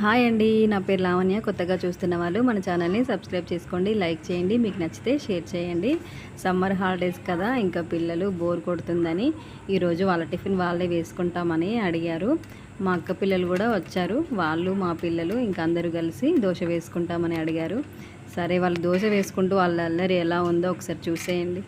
Hi అండి నా పేరు లావణ్య. కొత్తగా చూస్తున్న వాళ్ళు మన ఛానల్ని సబ్స్క్రైబ్ చేసుకోండి లైక్ చేయండి మీకు నచ్చితే షేర్ చేయండి. సమ్మర్ హాలిడేస్ కదా ఇంకా పిల్లలు బోర్ కొడుతుందని ఈరోజు వాళ్ళ టిఫిన్ వాళ్ళే వేసుకుంటామని అడిగారు. మా అక్క పిల్లలు కూడా వచ్చారు వాళ్ళు మా పిల్లలు ఇంకా అందరూ కలిసి దోశ వేసుకుంటామని అడిగారు. సరే వాళ్ళు దోశ వేసుకుంటూ వాళ్ళ అల్లరి ఎలా ఉందో ఒకసారి చూసేయండి.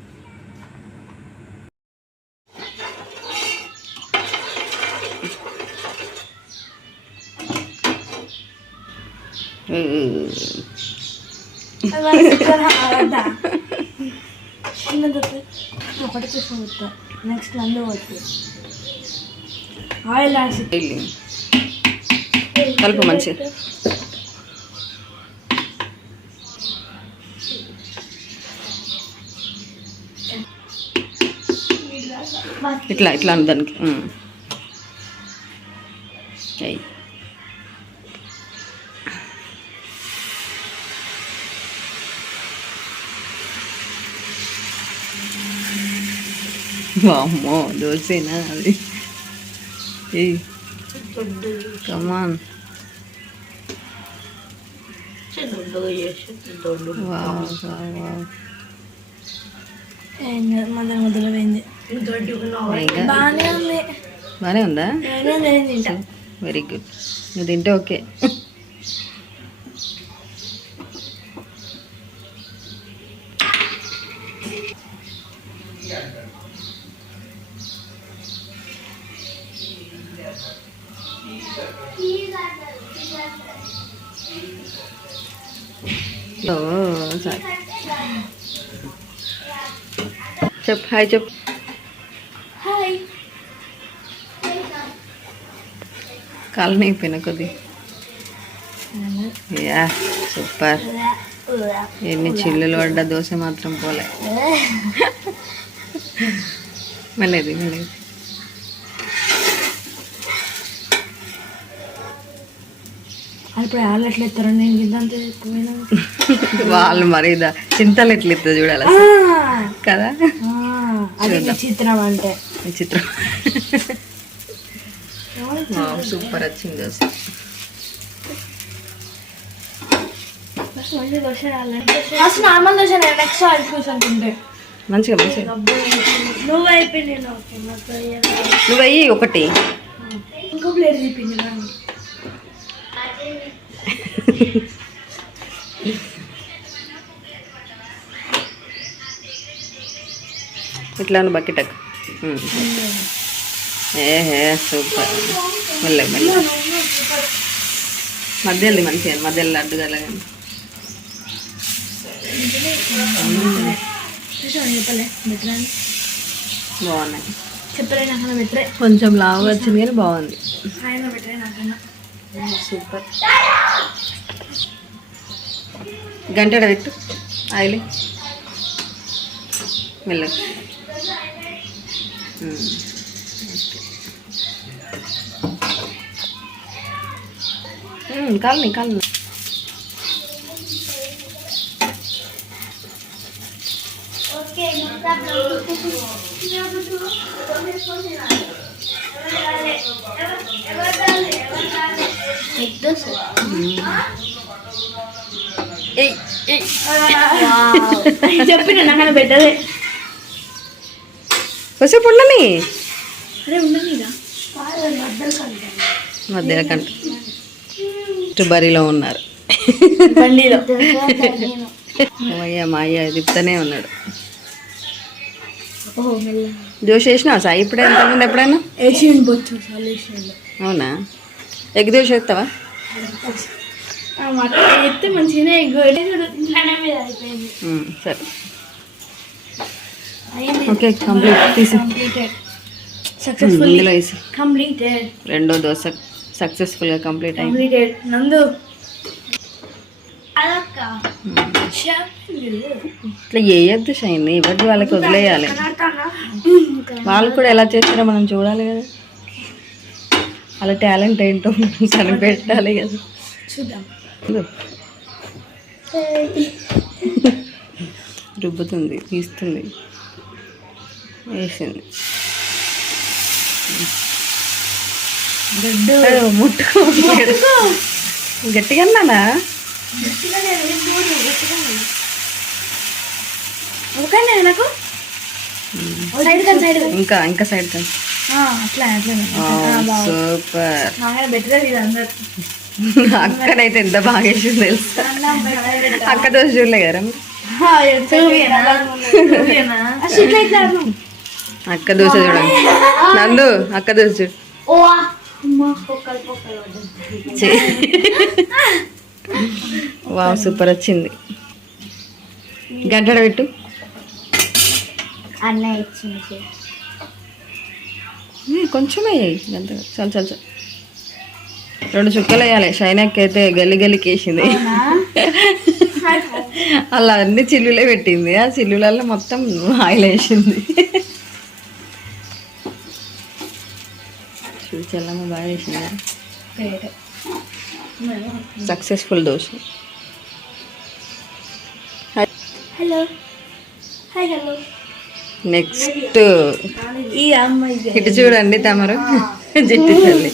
ఒకటి చూసుకుంటా నెక్స్ట్ నందు వద్దు ఆయిల్ రాసి వెళ్ళి కలుపు మంచి ఇట్లా ఇట్లా అను దానికి వామ్మో దోసేనా అది ఏయ్ కమాన్ దొడ్డుగా చేసి దొడ్డు వావ్ వావ్ వావ్ మధ్య మధ్యలో పోయింది ఇంకా బాగానే ఉంది బాగానే ఉందా నేనే నేను తింటా వెరీ గుడ్ నువ్వు తింటే ఓకే ఓ సరే చెప్పు హాయ్ చెప్పు హాయ్ కాలనీ అయిపోయిన కొద్ది. Yeah super. ఎన్ని చిల్లులు పడ్డ దోశ మాత్రం పోలే. మెల్లది మెల్లది ఇప్పుడు వాళ్ళు ఎట్లా ఎత్తారు నేను గిద్దంతా వాళ్ళు చింతలు ఎట్లా ఇస్తుంది చూడాలి కదా? విచిత్రం అంటే. సూపర్ వచ్చింది first first normal dosa next oil చూసి అనుకుంటే. మంచిగా మంచిగా. నువ్వు అయిపోయింది. నువ్వు అయ్యి ఒకటి. ఇంకో ప్లేట్ నాకు ఇట్లా బకెట్ ఏహే సూపర్. మెల్ల మెల్ల మధ్యలో మంచిగా మధ్యలో అని బాగున్నాయి. కొంచెం లావుగా వచ్చింది కానీ బాగుంది. సూపర్. గంటడ పెట్టు. ఆయిల్. మెల్ల కాలని కాలని ఎగ్ చెప్పిన నాకన్నా బెటరే వచ్చే పుల్లని అరే ఉండనిరా మధ్య కంట బరిలో ఉన్నారు. అయ్యా మా అయ్య తిప్పుతూనే ఉన్నాడు. దోశ వేసినా సాయి? ఇప్పుడే ఎంతమంది ఎప్పుడైనా? అవునా? ఎగ్ దోశ వేస్తావా మాట చెప్తే మంచిగానే ఎగ్గు ఇంట్లోనే మీద అయిపోయింది ఉమ్, సరే అయింది ఓకే కంప్లీట్ తీసి కంప్లీటెడ్ సక్సెస్ఫుల్ ఇందులో వేసి కంప్లీటెడ్ రెండో దోశ సక్సెస్ఫుల్గా కంప్లీట్ అయింది. కంప్లీటెడ్ నందు. అదక్క. ఇట్లా వేయద్దు షైన్ ఇవ్వద్దు వాళ్ళకి వదిలేయాలి. వాళ్ళు కూడా ఎలా చేస్తారో మనం చూడాలి కదా. వాళ్ళ టాలెంట్ ఏంటో మనం కనిపెట్టాలి కదా. చూద్దాం. రుబ్బుతుంది తీస్తుంది. వేసింది. గట్టిగా నాకు. ఇంకా ఇంకా సైడ్ కానీ. సూపర్. అక్కడైతే ఎంత బాగా వేసింది తెలుసా? అక్క దోశ చూడలే కదా? అక్క దోశ చూడండి నందు అక్క దోశ చూడు. వావ్ సూపర్ వచ్చింది. గంటడ పెట్టు. ఇచ్చింది కొంచెమే గంట చాలు చాలు చాలు. రెండు చుక్కలు వేయాలి. షైనాక్ అయితే గల్లి గల్లికి వేసింది అలా అన్ని చిల్లులే పెట్టింది. ఆ చిల్లులలో మొత్తం ఆయిల్ వేసింది. చూడు చెల్లమ్మ బాగా వేసింది successful dosa hello hi hello next ఈ అమ్మాయి ఇటు చూడండి తమరు. జిట్టు తల్లి.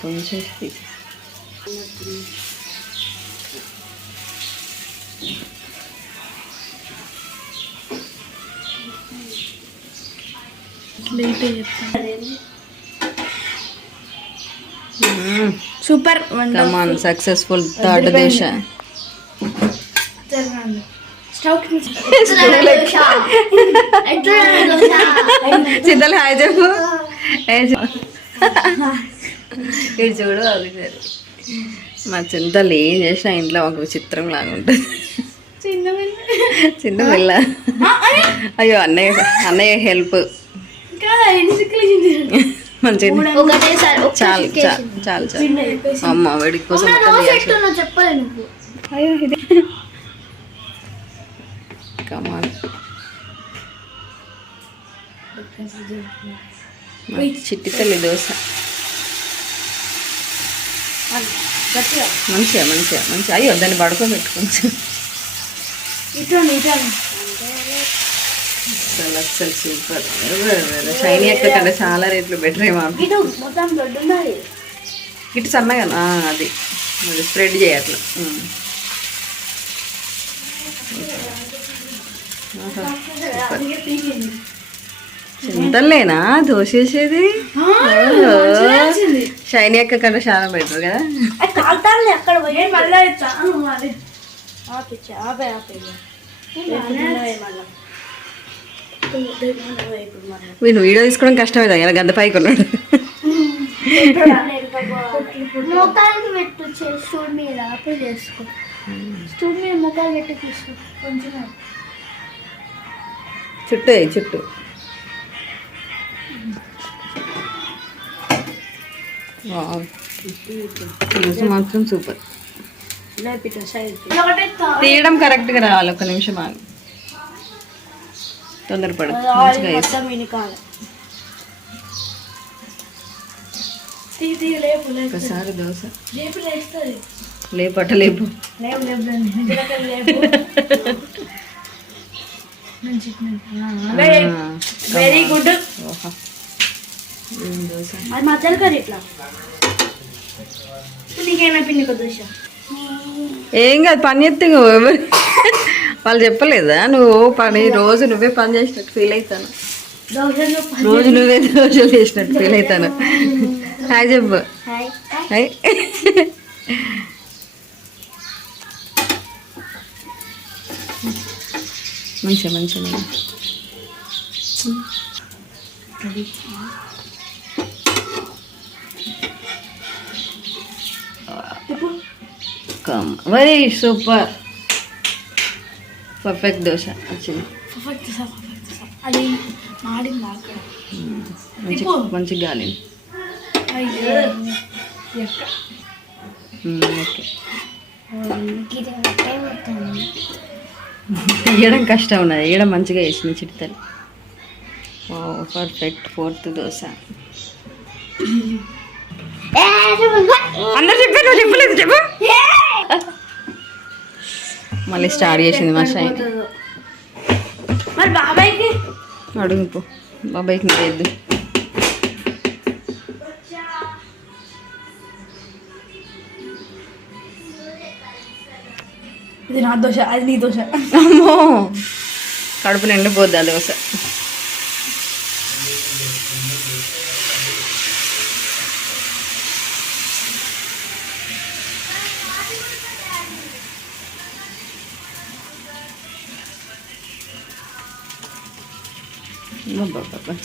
కొంచెం super on, successful third dosa చింతలు హాయ్ చెప్పు. ఇటు చూడు అది సరే. మా చింతలు ఏం చేసినా ఇంట్లో ఒక చిత్రం లాగా ఉంటుంది. చిన్న పిల్ల. అయ్యో అన్నయ్య అన్నయ్య హెల్ప్. చాలు చాలు చాలు. చాలు అమ్మ కోసం కమాన్ చిట్టి తల్లి దోశ. మంచిగా మంచిగా మంచిగా. అయ్యో దాన్ని పడుకోబెట్టుకోవచ్చు ఇటు ఇటు అసలు అసలు సూపర్ షైనీ అక్క కంటే చాలా రేట్లు బెటర్ ఏమో. ఇటు సన్నగా అది. అది స్ప్రెడ్ చేయట్లా. చింతలేనా వచ్చింది. షైనీ అక్క కంటే చాలా బెటర్ కదా? మళ్ళీ? వీళ్ళు వీడియో తీసుకోవడం కష్టమే కదా గద్ద పైకి ఉన్నాడు. ముఖానికి పెట్టు స్టూల్ మీద ఆపే చేసుకో స్టూల్ మీద ముఖాలు పెట్టి తీసుకో కొంచెం చుట్టూ చుట్టూ. మాత్రం సూపర్. తీయడం కరెక్ట్గా రావాలి ఒక నిమిషం ఆగు. తొందరపడు ఒకసారి దోశ. లేపట లేపు. Very good. అది కదా ఇట్లా. దోశ? ఏం కాదు పని ఎవరు వాళ్ళు చెప్పలేదా? నువ్వు పని రోజు నువ్వే పని చేసినట్టు ఫీల్ అవుతాను రోజు నువ్వే దోశలు చేసినట్టు ఫీల్ అవుతాను హాయ్ చెప్పు. హాయ్. మంచిగా మంచిగా వెరీ సూపర్. పర్ఫెక్ట్ దోశ వచ్చింది పర్ఫెక్ట్ సార్ అది మాడింది అక్కడ మంచి మంచి గాలి. ఓకే. తీయడం కష్టం ఉన్నది వేయడం మంచిగా వేసింది చిట్తలు పర్ఫెక్ట్ ఫోర్త్ దోశ. అందరు చెప్పారు చెప్పలేదు చెప్పు. మళ్ళీ స్టార్ట్ చేసింది మా షైన్ మరి బాబాయ్కి? అడుగు బాబాయ్కి లేదు ఇది నా దోశ అది నీ దోశ. అమ్మో! కడుపు నిండిపోద్ది ఆ దోశ.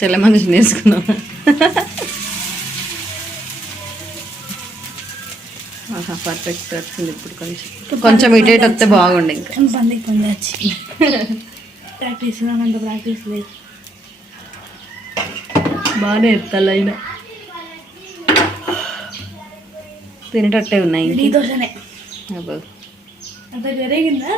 చెల్ల మంచి నేర్చుకున్నాం పర్ఫెక్ట్ వచ్చింది ఇప్పుడు కొంచెం. కొంచెం ఇటు ఇటు వస్తే బాగుండే ఇంకా. వచ్చి. ప్రాక్టీస్ అంత ప్రాక్టీస్ లేదు. బాగానే ఎత్తాలి అయినా. తినేటట్టే ఉన్నాయి. దోశనే. అబ్బో. అంత జరిగిందా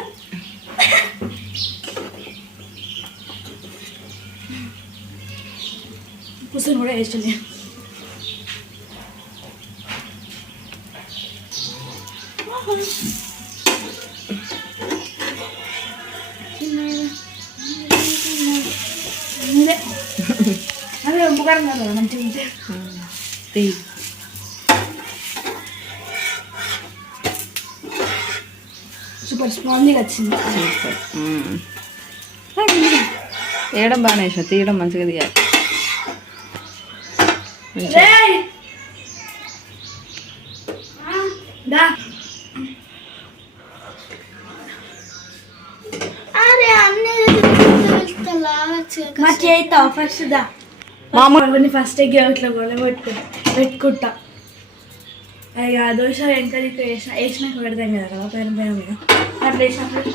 కూర్చొని కూడా వేస్తుంది అదే ముఖం కదా మంచిగా ఉంటే తీ. సూపర్ స్పాంజింగ్ వచ్చింది సూపర్ మ్మ్. వేయడం బాగానే వేసిన తీయడం మంచిగా తీయాలి మంచిగా. రేయ్! దా అరే అన్నీ మా చేయితా ఫస్ట్ దా. మామూలు ఫస్ట్ ఎగ్గి ఇట్లా గొడవ పెట్టుకుంటా. ఆ దోశ ఎంత వేసిన వేసినాక పెడతాం కదా కదా పైన పైన మీద. అట్లా వేసినప్పుడు.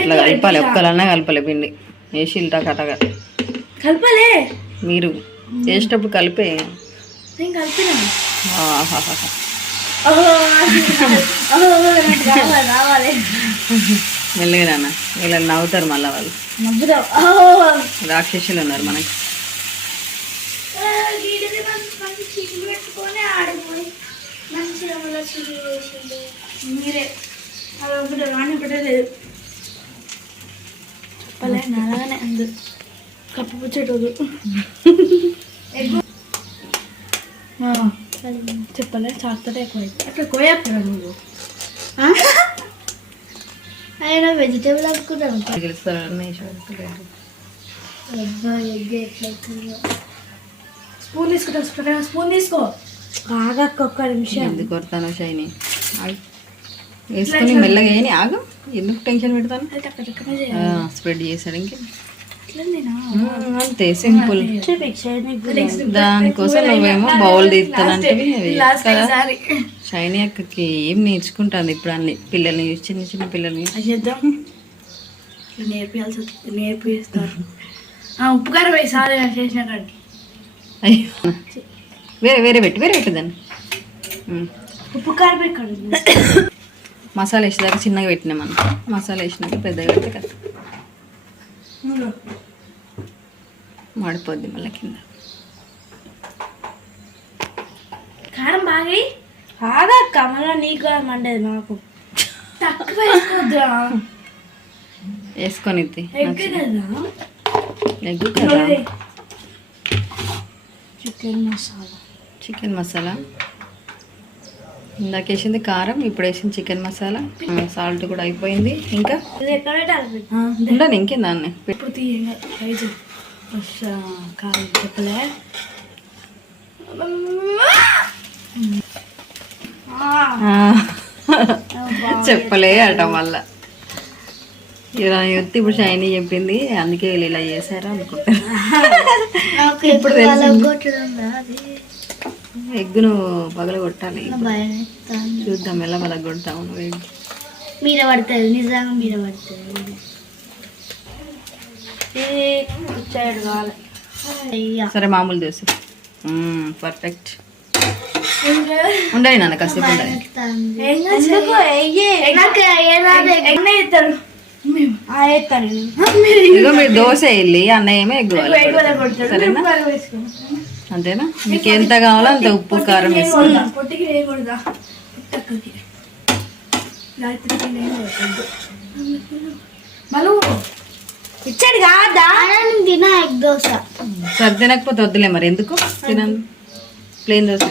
అట్లా కలపాలి ఒక్కలన్నా కలపాలి పిండి. వేసి ఇల్టా కటగా కలపాలే. మీరు చేసేటప్పుడు కలిపే. నేను కలిపినా? మెల్లగా నాన్న వీళ్ళని నవ్వుతారు మళ్ళీ వాళ్ళు. రాక్షసులు ఉన్నారు మనకి. మీరే. ఒకటి రాని ఒకటే లేదు. చెప్పలే నాలాగానే అందు. కప్పు పుచ్చేటోదు చెప్పలే చాకుతోటే ఎక్కువ అట్లా కోయాకురా నువ్వు. ఆయన వెజిటేబుల్ అనుకున్నాను స్పూన్ తీసుకుంటా స్పూన్ స్పూన్ తీసుకో. బాగా ఒక్క నిమిషం. ఎందుకు కొడతాను షైని. వేసుకొని మెల్లగా వేయని ఆగు. ఎందుకు టెన్షన్ పెడతాను? స్ప్రెడ్ చేశాడు ఇంకే? అంతే సింపుల్. దానికోసం నువ్వేమో బౌల్ తీస్తానంటే షైనీ అక్కకి ఏం నేర్చుకుంటాను ఇప్పుడు అన్ని పిల్లల్ని చిన్న చిన్న పిల్లల్ని నేర్పిస్తారు ఉప్పు కారం చేసిన కాడికి. వేరే వేరే పెట్టు వేరే పెట్టు దాన్ని. ఉప్పు కారం మసాలా వేసేదాకా చిన్నగా పెట్టినాం మనం. మసాలా వేసినాక పెద్దగా పెడితే కదా మాడిపోద్ది మళ్ళీ కింద. కారం బాగా బాగా కమల నీకు మండేది నాకు తక్కువ వేసుకొని. ఎగ్ కదా? చికెన్ మసాలా. చికెన్ మసాలా. ఇందాక వేసింది కారం ఇప్పుడు వేసింది చికెన్ మసాలా. సాల్ట్ కూడా అయిపోయింది. ఇంకా? ఉండను ఇంకేం దాన్ని చేయి ఫస్ట్ కారం చెప్పలే చెప్పలే అట మళ్ళా. ఇలా చెప్తే ఇప్పుడు షైనీ చెప్పింది అందుకే వీళ్ళు ఇలా చేశారు అనుకుంటా నాకు ఇప్పుడు ఎగ్గును పగల వేస్తాను. చూద్దాం ఎలా పగల కొడతాము నువ్వు. మీద పడుతుంది నిజంగా మీద పడుతుంది సైడ్ కావాలి. అయ్యా. సరే మామూలు దోశ. పర్ఫెక్ట్ ఉండాలి నాన్న కాసేపు ఇదిగో మీరు దోశ వెళ్ళి అన్నయ్య ఏమో ఎగ్ వాళ్ళ కొడతారు. సరేనా? అంతేనా? మీకు ఎంత కావాలో అంత ఉప్పు కారం వేసుకోండి. పొట్టికి ఇచ్చాడు కాదా? తిన ఎగ్ దోశ. సరే తినకపోతే వద్దులే మరి. ఎందుకు? తినండి ప్లేన్ దోశ.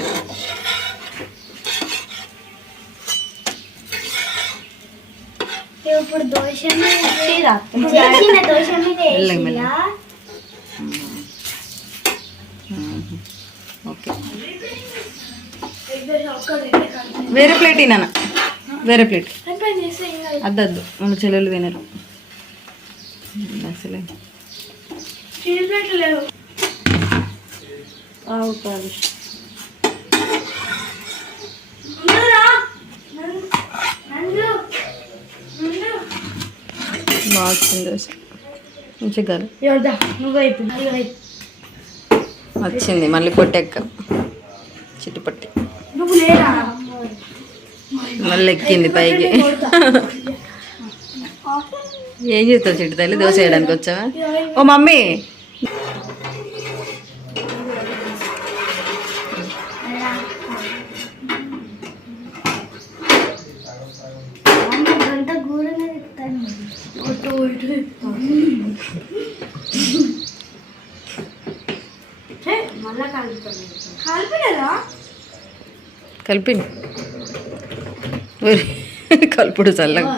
ఇప్పుడు మీద? ఓకే. వేరే ప్లేట్ ఇనా వేరే ప్లేట్. అద్దద్దు. మన చెల్లెలు తినరు. అసలే ఆవు. బాగా వచ్చింది మళ్ళీ పొట్టెక్క చిట్టుపట్టి మళ్ళీ ఎక్కింది పైకి ఏం చేస్తావు చిట్టు తల్లి? దోశ వేయడానికి వచ్చావా? ఓ మమ్మీ! కలిపి కలుపుడు చల్లగా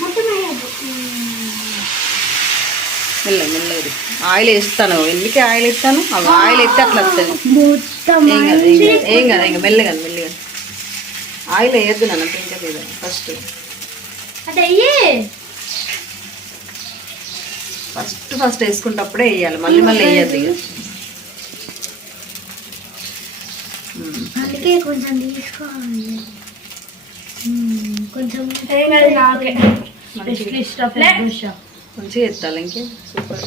మొత్తం వేయద్దు. మెల్ల మెల్లది ఆయిల్ వేస్తాను. ఎందుకే ఆయిల్ వేస్తాను? అవి ఆయిల్ ఎత్తే అట్లా వస్తుంది. మొత్తం ఏం కాదు ఏం కాదు ఇంకా మెల్లగా మెల్లగా. ఆయిల్ వేయద్దు నన్ను పెంచలేదు ఫస్ట్. అంటే అయ్యే ఫస్ట్ ఫస్ట్ వేసుకుంటప్పుడే వేయాలి. మళ్ళీ మళ్ళీ వేయద్దు ఇక. ఉమ్. అందుకే కొంచెం తీసుకోవాలి. కొంచెం మంచిగా ఎత్తాలి ఇంకే. సూపర్.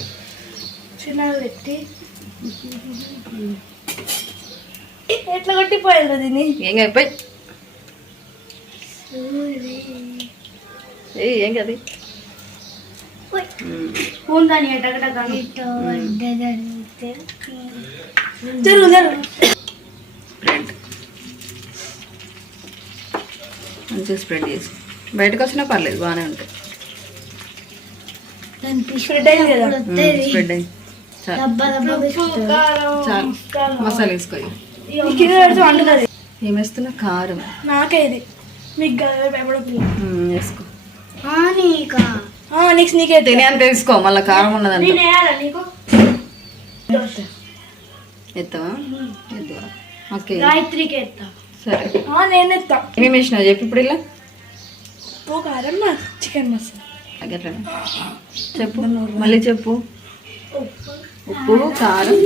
చిన్నగా పెట్టి. ఎట్లా కొట్టిపోయారు దీన్ని? ఏం అయిపోయి ఏ ఏం కది. ఉందని. జరుగు మంచిగా స్ప్రెడ్ చేసి. బయటకు వచ్చినా పర్లేదు బాగానే ఉంటాయి స్ప్రెడ్ అయింది కదా. స్ప్రెడ్ అయ్యి మసాలా వేసుకో ఇక. ఈ కింద పెడితే వండుతుంది ఏం వేస్తున్నా కారం. నాకే ఇది. మీకు వేసుకో. నీకా? ఆ, నెక్స్ట్ నీకే తినే అంత వేసుకో మళ్ళీ కారం ఎత్తవా ఎత్తువా ఓకే. గాయత్రికి ఎత్తా సరే. నేను ఎత్తా ఏమేమి వేసినావు చెప్పు ఇప్పుడు ఇలా. ఉప్పు కారం మా చికెన్ మసాలా. అట్లా చెప్పు. మళ్ళీ చెప్పు. ఉప్పు కారం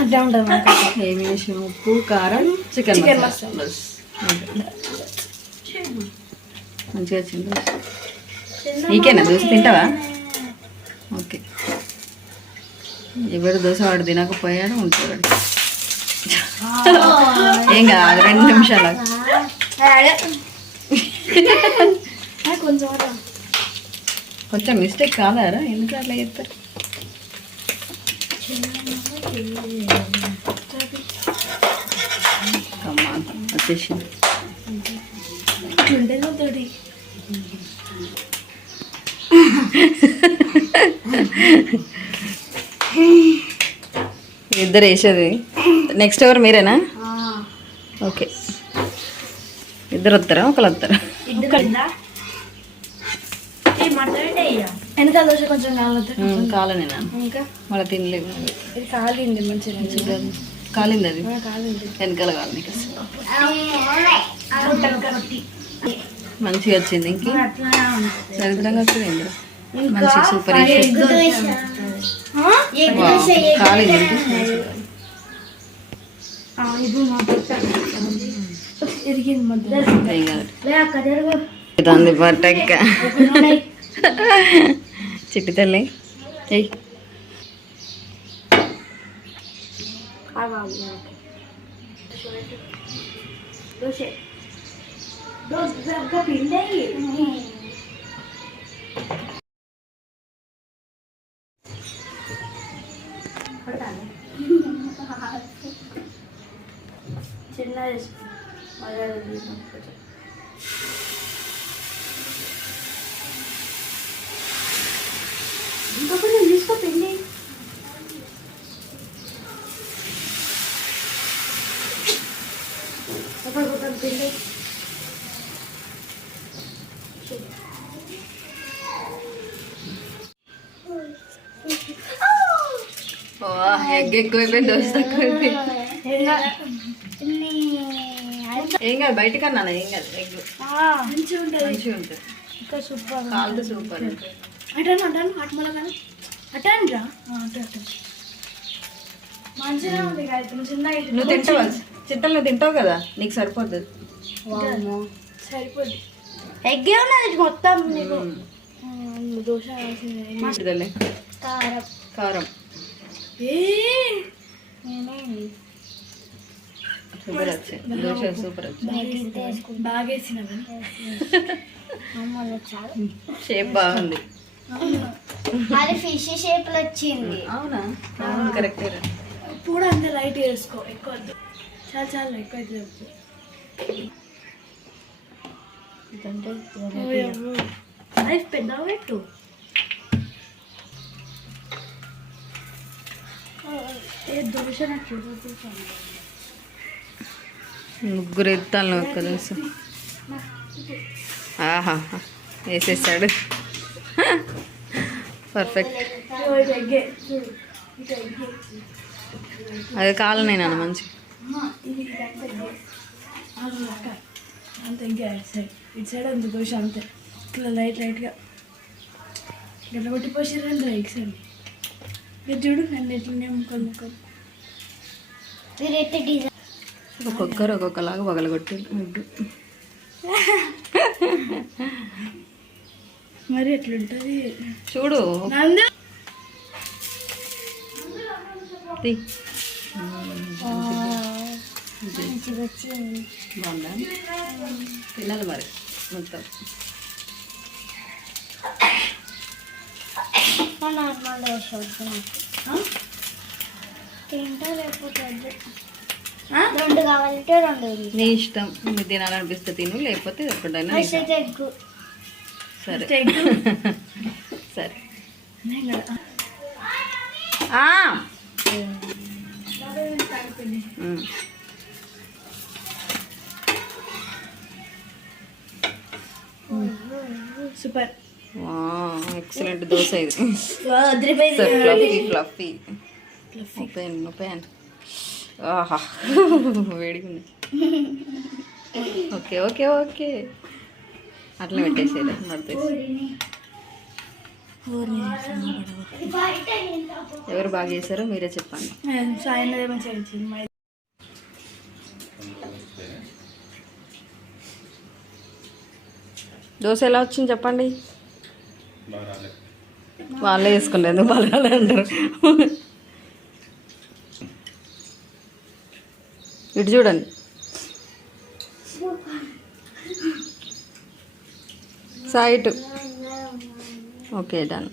అట్లా ఉంటుంది ఏమి ఉప్పు కారం చికెన్ మసాలా. మంచిగా వచ్చింది నీకేనా దోశ తింటావా ఓకే ఎవరు దోశ వాడు తినకపోయాడు ఉంటాడు ఏం కాదు రెండు నిమిషాలు కొంచెం. కొంచెం మిస్టేక్ కాదారా ఎందుకు అట్లా చెప్తారు వచ్చేసింది. ఇద్దరు వేసేది. నెక్స్ట్ ఎవరు? మీరేనా? ఓకే ఇద్దరు వస్తారా? ఒకరు వస్తారా? వెనకాల దోశ కొంచెం కావాలి కాలనే నా ఇంకా? మళ్ళీ తినలేము. ఇది కాలింది మంచిగా కాలింది అది. కాలింది. వెనకాల కాలి నీకు మంచిగా వచ్చింది ఇంక. దరిద్రంగా వచ్చింది మంచిగా సూపర్? కాలింది ఇదంది పట్టక్క చిట్టి తల్లి ఏయ్ దోశ దోశ దగ్గర పిండి చిన్న ఇంకొకటి తీసుకో పిండి ఎగ్ ఎక్కువైపోయింది దోశ తక్కువైపోయింది ఏం కాదు బయటకన్నా ఏం కాదు ఎగ్. మంచిగా ఉంటుంది. మంచిగా ఉంటుంది. ఇంకా సూపర్ సూపర్ అటాను రా. మంచిగా ఉంది నువ్వు తింటావా? చిట్టలు నువ్వు తింటావు కదా? నీకు సరిపోద్ది. సరిపోద్ది. ఎగ్గే ఉన్నది మొత్తం నీకు. దోశ. కారం. కారం. సూపర్ వచ్చింది దోశ సూపర్ వచ్చింది బాగా వేసిన షేప్ బాగుంది. అది ఫిష్ షేప్లో వచ్చింది. అవునా? అవును కరెక్టే కూడా అంతే లైట్ వేసుకో. ఎక్కువ చాలా చాలా ఎక్కువ అయితే చెప్పు లైఫ్ పెద్దగా పెట్టు. ముగ్గురు ఎత్తాను ఒక్క తెలుసు. ఆహా వేసేసాడు. పర్ఫెక్ట్ అది కాలనే నాన్న మంచి. అంతే ఇంకా సైడ్ ఇటు సైడ్ అంతే. ఇట్లా లైట్ లైట్గా. ఇట్లా కొట్టిపోసారండి పోసారు ఎగ్స్ ఇది చూడు నన్ను ఎట్లనే ముక్కలు. ముక్కలు మీరైతే డిజైన్ ఒక్కొక్కరు ఒక్కొక్కలాగా పగలగొట్టి ముగ్గు మరి ఎట్లుంటుంది? చూడు. బాగుందా? తినాలి మరి మొత్తం. నార్మల్ దోశ వద్దు నాకు తింటా లేకపోతే వద్దు రెండు కావాలంటే రెండు. నీ ఇష్టం మీరు తినాలనిపిస్తే తిను లేకపోతే ఒకటైనా సరే సరే. సూపర్ ఎక్సలెంట్ దోశ ఇది. ఫ్లఫీ ఫ్లఫీ ఓపెన్ ఆహా వేడిగా ఓకే ఓకే ఓకే. అట్లా పెట్టేసేది మడతేసి ఎవరు బాగా చేశారో మీరే చెప్పండి. దోశ ఎలా వచ్చింది చెప్పండి. వాళ్ళే వేసుకోలేదు బాగా అంటారు? ఇటు చూడండి. Side okay done.